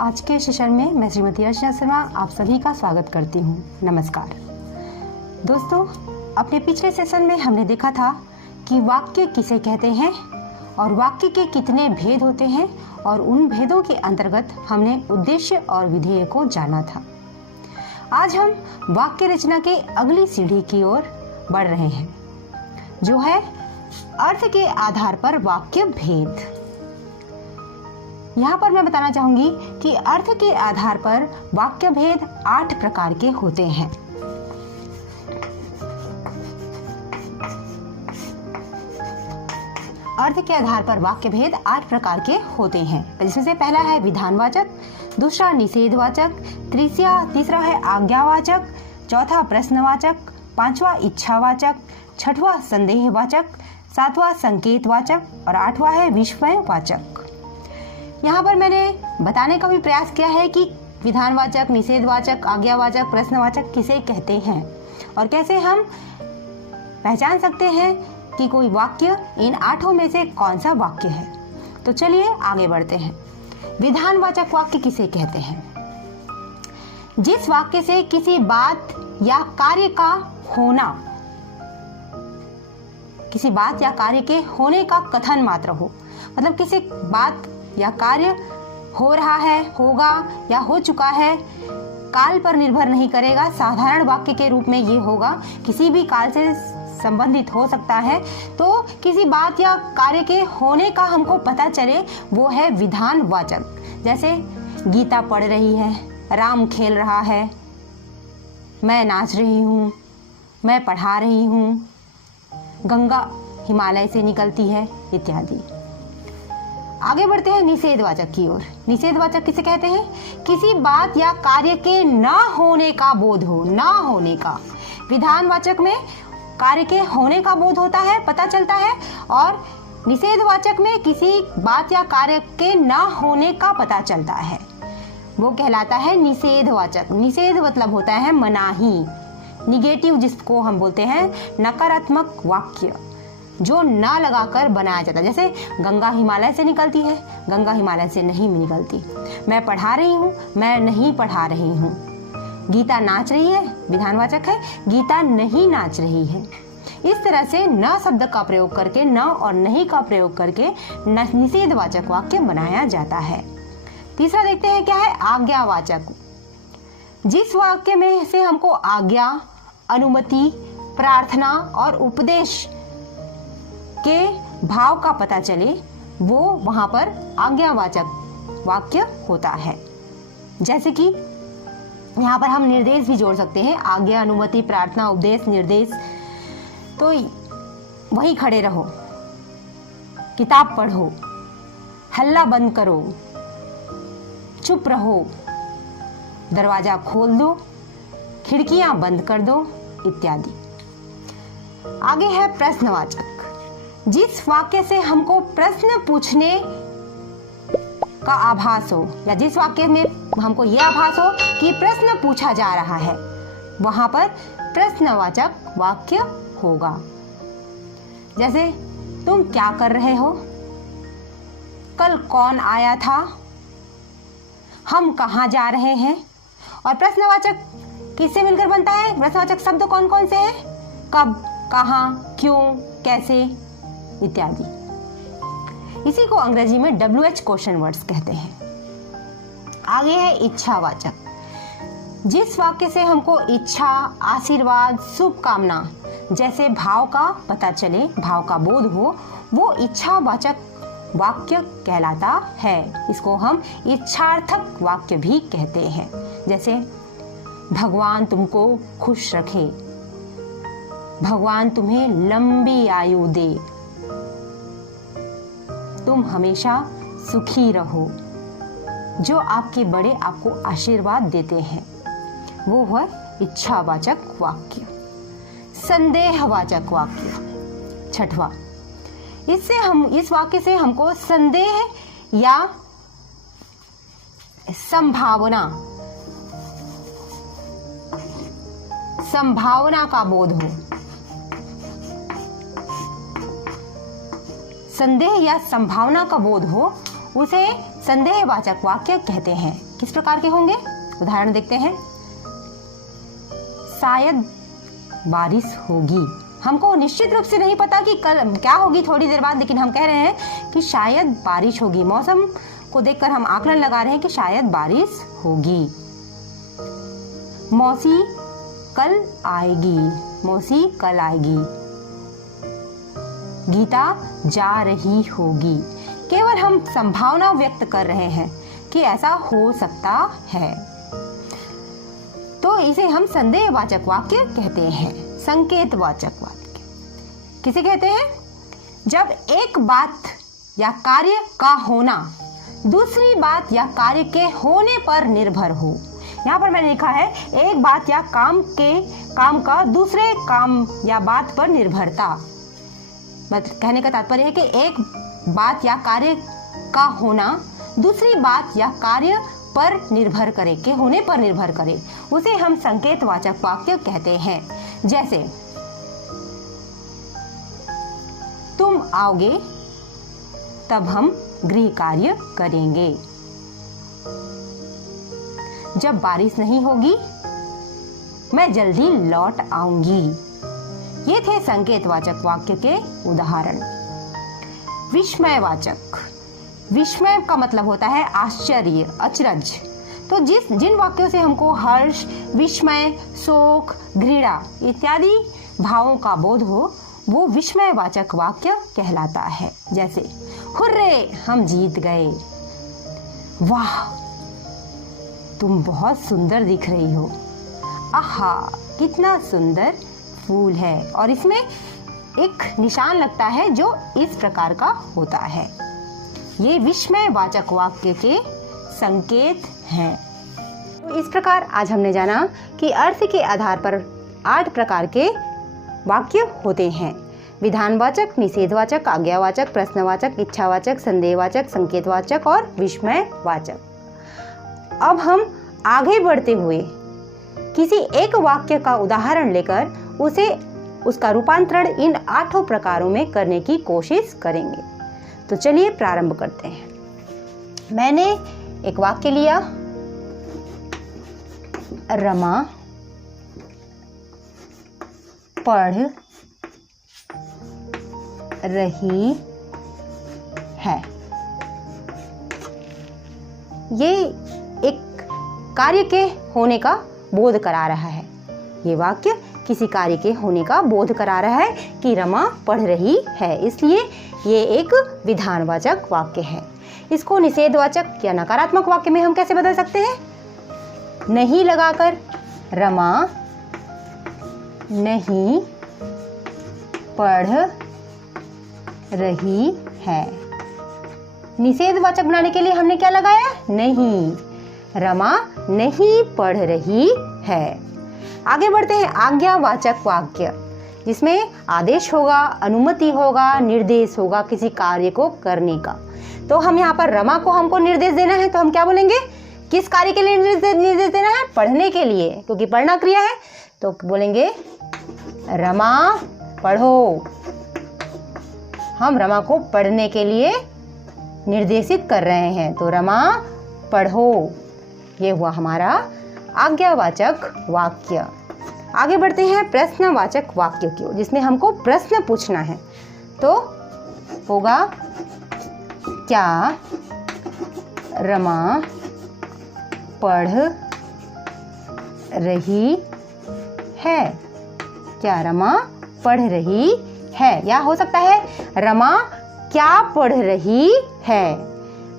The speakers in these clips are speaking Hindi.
आज के सेशन में मैं श्रीमती अर्चना शर्मा आप सभी का स्वागत करती हूँ। नमस्कार दोस्तों, अपने पिछले सेशन में हमने देखा था कि वाक्य किसे कहते हैं और वाक्य के कितने भेद होते हैं और उन भेदों के अंतर्गत हमने उद्देश्य और विधेय को जाना था। आज हम वाक्य रचना के अगली सीढ़ी की ओर बढ़ रहे हैं, जो है अर्थ के आधार पर वाक्य भेद। यहाँ पर मैं बताना चाहूंगी कि अर्थ के आधार पर वाक्य भेद 8 प्रकार के होते हैं। अर्थ के आधार पर वाक्य भेद 8 प्रकार के होते हैं, जिसमें से पहला है विधानवाचक, दूसरा निषेधवाचक, तीसरा है आज्ञावाचक, चौथा प्रश्नवाचक, पांचवा इच्छावाचक, छठवां संदेहवाचक, सातवां संकेतवाचक और आठवां है विस्मयवाचक। यहाँ पर मैंने बताने का भी प्रयास किया है कि विधानवाचक, निषेधवाचक, आज्ञावाचक, प्रश्नवाचक किसे कहते हैं और कैसे हम पहचान सकते हैं कि कोई वाक्य इन 8 में से कौन सा वाक्य है। तो चलिए आगे बढ़ते हैं। विधानवाचक वाक्य किसे कहते हैं? जिस वाक्य से किसी बात या कार्य का होना, किसी बात या कार्य के होने का कथन मात्र हो, मतलब किसी बात या कार्य हो रहा है, होगा या हो चुका है, काल पर निर्भर नहीं करेगा, साधारण वाक्य के रूप में ये होगा, किसी भी काल से संबंधित हो सकता है। तो किसी बात या कार्य के होने का हमको पता चले, वो है विधानवाचक। जैसे गीता पढ़ रही है, राम खेल रहा है, मैं नाच रही हूँ, मैं पढ़ा रही हूँ, गंगा हिमालय से निकलती है, इत्यादि। आगे बढ़ते हैं निषेधवाचक की ओर। निषेधवाचक किसे कहते हैं? किसी बात या कार्य के न होने का बोध हो, न होने का। विधानवाचक में कार्य के होने का बोध होता है, पता चलता है, और निषेधवाचक में किसी बात या कार्य के न होने का पता चलता है, वो कहलाता है निषेधवाचक। निषेध मतलब होता है मनाही, निगेटिव, जिसको हम बोलते हैं नकारात्मक वाक्य, जो ना लगाकर बनाया जाता है। जैसे गंगा हिमालय से निकलती है, गंगा हिमालय से नहीं निकलती। मैं पढ़ा रही हूँ, मैं नहीं पढ़ा रही हूँ। गीता नाच रही है, विधानवाचक है, गीता नहीं नाच रही है। इस तरह से न शब्द का प्रयोग करके, न और नहीं का प्रयोग करके निषेधवाचक वाक्य बनाया जाता है। तीसरा देखते हैं क्या है? आज्ञावाचक। जिस वाक्य में से हमको आज्ञा, अनुमति, प्रार्थना और उपदेश के भाव का पता चले, वो वहां पर आज्ञावाचक वाक्य होता है। जैसे कि यहाँ पर हम निर्देश भी जोड़ सकते हैं, आज्ञा, अनुमति, प्रार्थना, उपदेश, निर्देश। तो वहीं खड़े रहो, किताब पढ़ो, हल्ला बंद करो, चुप रहो, दरवाजा खोल दो, खिड़कियां बंद कर दो, इत्यादि। आगे है प्रश्नवाचक। जिस वाक्य से हमको प्रश्न पूछने का आभास हो, या जिस वाक्य में हमको यह आभास हो कि प्रश्न पूछा जा रहा है, वहां पर प्रश्नवाचक वाक्य होगा। जैसे तुम क्या कर रहे हो, कल कौन आया था, हम कहाँ जा रहे हैं। और प्रश्नवाचक किससे मिलकर बनता है? प्रश्नवाचक शब्द कौन कौन से हैं? कब, कहाँ, क्यों, कैसे, इत्यादि। इसी को अंग्रेजी में WH क्वेश्चन वर्ड्स कहते हैं। आगे है इच्छावाचक। जिस वाक्य से हमको इच्छा, आशीर्वाद, शुभकामना जैसे भाव का पता चले, भाव का बोध हो, वो इच्छावाचक वाक्य कहलाता है। इसको हम इच्छार्थक वाक्य भी कहते हैं। जैसे भगवान तुमको खुश रखे, भगवान तुम्हें लंबी आयु दे, तुम हमेशा सुखी रहो। जो आपके बड़े आपको आशीर्वाद देते हैं, वो है इच्छावाचक वाक्य। संदेहवाचक वाक्य छठवां। इस वाक्य से हमको संदेह या संभावना का बोध हो। संदेह या संभावना का बोध हो, उसे संदेहवाचक वाक्य कहते हैं। किस प्रकार के होंगे? उदाहरण देखते हैं। शायद बारिश होगी। हमको निश्चित रूप से नहीं पता कि कल क्या होगी थोड़ी देर बाद, लेकिन हम कह रहे हैं कि शायद बारिश होगी। मौसम को देखकर हम आकलन लगा रहे हैं कि शायद बारिश होगी। मौसी कल आएगी। मौसी कल आएगी। गीता जा रही होगी। केवल हम संभावना व्यक्त कर रहे हैं कि ऐसा हो सकता है, तो इसे हम संदेहवाचक वाक्य कहते हैं। संकेतवाचक वाक्य किसे कहते हैं? जब एक बात या कार्य का होना दूसरी बात या कार्य के होने पर निर्भर हो। यहाँ पर मैंने लिखा है एक बात या काम का दूसरे काम या बात पर निर्भरता। मतलब कहने का तात्पर्य है कि एक बात या कार्य का होना दूसरी बात या कार्य पर निर्भर करे, के होने पर निर्भर करे, उसे हम संकेतवाचक वाक्य कहते हैं। जैसे तुम आओगे तब हम गृह कार्य करेंगे। जब बारिश नहीं होगी मैं जल्दी लौट आऊंगी। ये थे संकेतवाचक वाक्य के उदाहरण। विस्मयवाचक। विस्मय का मतलब होता है आश्चर्य, अचरज। तो जिन वाक्यों से हमको हर्ष, विस्मय, शोक, घृणा इत्यादि भावों का बोध हो, वो विस्मयवाचक वाक्य कहलाता है। जैसे हुर्रे हम जीत गए। वाह तुम बहुत सुंदर दिख रही हो। आहा कितना सुंदर फूल है। और इसमें एक निशान लगता है जो इस प्रकार का होता है। ये विस्मयवाचक वाक्य के संकेत हैं। तो इस प्रकार आज हमने जाना कि अर्थ के आधार पर 8 प्रकार के वाक्य होते हैं। विधानवाचक, निषेधवाचक, आज्ञावाचक, प्रश्नवाचक, इच्छावाचक, संदेहवाचक, संकेतवाचक और विस्मयवाचक। अब हम आगे बढ़ते हुए किसी एक वाक्य का उदाहरण लेकर उसका रूपांतरण इन 8 प्रकारों में करने की कोशिश करेंगे। तो चलिए प्रारंभ करते हैं। मैंने एक वाक्य लिया, रमा पढ़ रही है। ये एक कार्य के होने का बोध करा रहा है। ये वाक्य किसी कार्य के होने का बोध करा रहा है कि रमा पढ़ रही है, इसलिए ये एक विधानवाचक वाक्य है। इसको निषेधवाचक या नकारात्मक वाक्य में हम कैसे बदल सकते हैं? नहीं लगाकर रमा नहीं पढ़ रही है। निषेधवाचक बनाने के लिए हमने क्या लगाया? नहीं। रमा नहीं पढ़ रही है। आगे बढ़ते हैं आज्ञावाचक वाक्य, जिसमें आदेश होगा, अनुमति होगा, निर्देश होगा किसी कार्य को करने का। तो हम यहाँ पर रमा को हमको निर्देश देना है, तो हम क्या बोलेंगे? किस कार्य के लिए निर्देश देना है? पढ़ने के लिए, क्योंकि पढ़ना क्रिया है। तो बोलेंगे रमा पढ़ो। हम रमा को पढ़ने के लिए निर्देशित कर रहे हैं, तो रमा पढ़ो। ये हुआ हमारा आज्ञावाचक वाक्य। आगे बढ़ते हैं प्रश्नवाचक वाक्य की ओर, जिसमें हमको प्रश्न पूछना है। तो होगा क्या रमा पढ़ रही है? क्या रमा पढ़ रही है? या हो सकता है रमा क्या पढ़ रही है।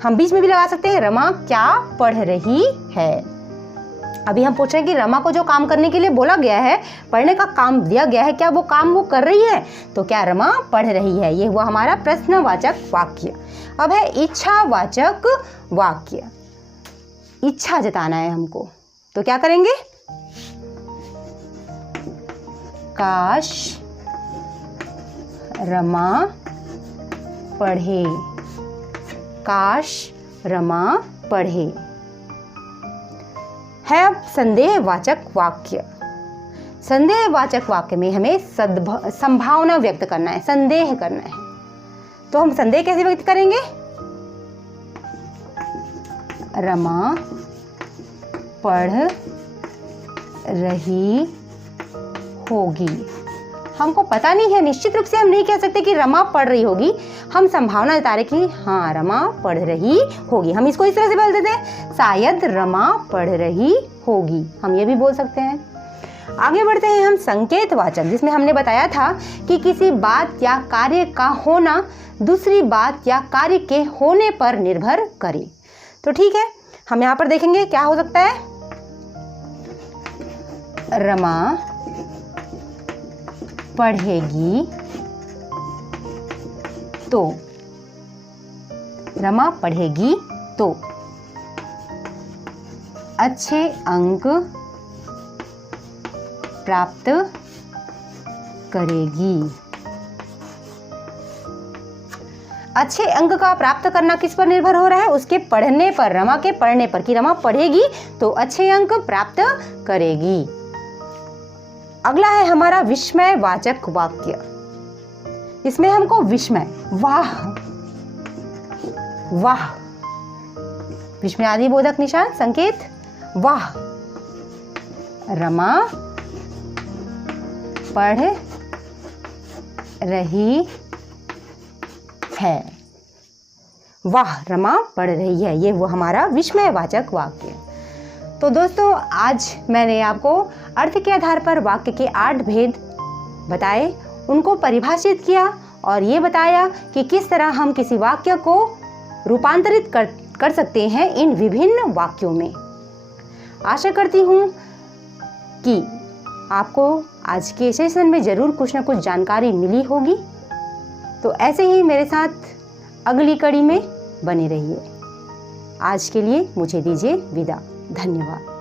हम बीच में भी लगा सकते हैं रमा क्या पढ़ रही है। अभी हम पूछ रहे हैं कि रमा को जो काम करने के लिए बोला गया है, पढ़ने का काम दिया गया है, क्या वो काम वो कर रही है? तो क्या रमा पढ़ रही है? ये हुआ हमारा प्रश्नवाचक वाक्य। अब है इच्छावाचक वाक्य। इच्छा जताना है हमको, तो क्या करेंगे? काश रमा पढ़े। काश रमा पढ़े है। अब संदेहवाचक वाक्य। संदेहवाचक वाक्य में हमें संभावना व्यक्त करना है, संदेह करना है। तो हम संदेह कैसे व्यक्त करेंगे? रमा पढ़ रही होगी। हमको पता नहीं है, निश्चित रूप से हम नहीं कह सकते कि रमा पढ़ रही होगी, हम संभावना जता रहे कि हाँ रमा पढ़ रही होगी। हम इसको इस तरह से बोल देते हैं, शायद रमा पढ़ रही होगी, हम ये भी बोल सकते हैं। आगे बढ़ते हैं हम संकेतवाचक, जिसमें हमने बताया था कि किसी बात या कार्य का होना दूसरी बात या कार्य के होने पर निर्भर करे। तो ठीक है, हम यहाँ पर देखेंगे क्या हो सकता है। रमा पढ़ेगी तो, रमा पढ़ेगी तो अच्छे अंक प्राप्त करेगी। अच्छे अंक का प्राप्त करना किस पर निर्भर हो रहा है? उसके पढ़ने पर, रमा के पढ़ने पर, कि रमा पढ़ेगी तो अच्छे अंक प्राप्त करेगी। अगला है हमारा विस्मयवाचक वाक्य। इसमें हमको विस्मय, वाह वाह, विस्मयादि बोधक निशान संकेत, वाह रमा पढ़ रही है, वाह रमा पढ़ रही है, ये वो हमारा विस्मयवाचक वाक्य। तो दोस्तों, आज मैंने आपको अर्थ के आधार पर वाक्य के 8 भेद बताए, उनको परिभाषित किया और ये बताया कि किस तरह हम किसी वाक्य को रूपांतरित कर सकते हैं इन विभिन्न वाक्यों में। आशा करती हूँ कि आपको आज के सेशन में ज़रूर कुछ ना कुछ जानकारी मिली होगी। तो ऐसे ही मेरे साथ अगली कड़ी में बने रहिए। आज के लिए मुझे दीजिए विदा। धन्यवाद।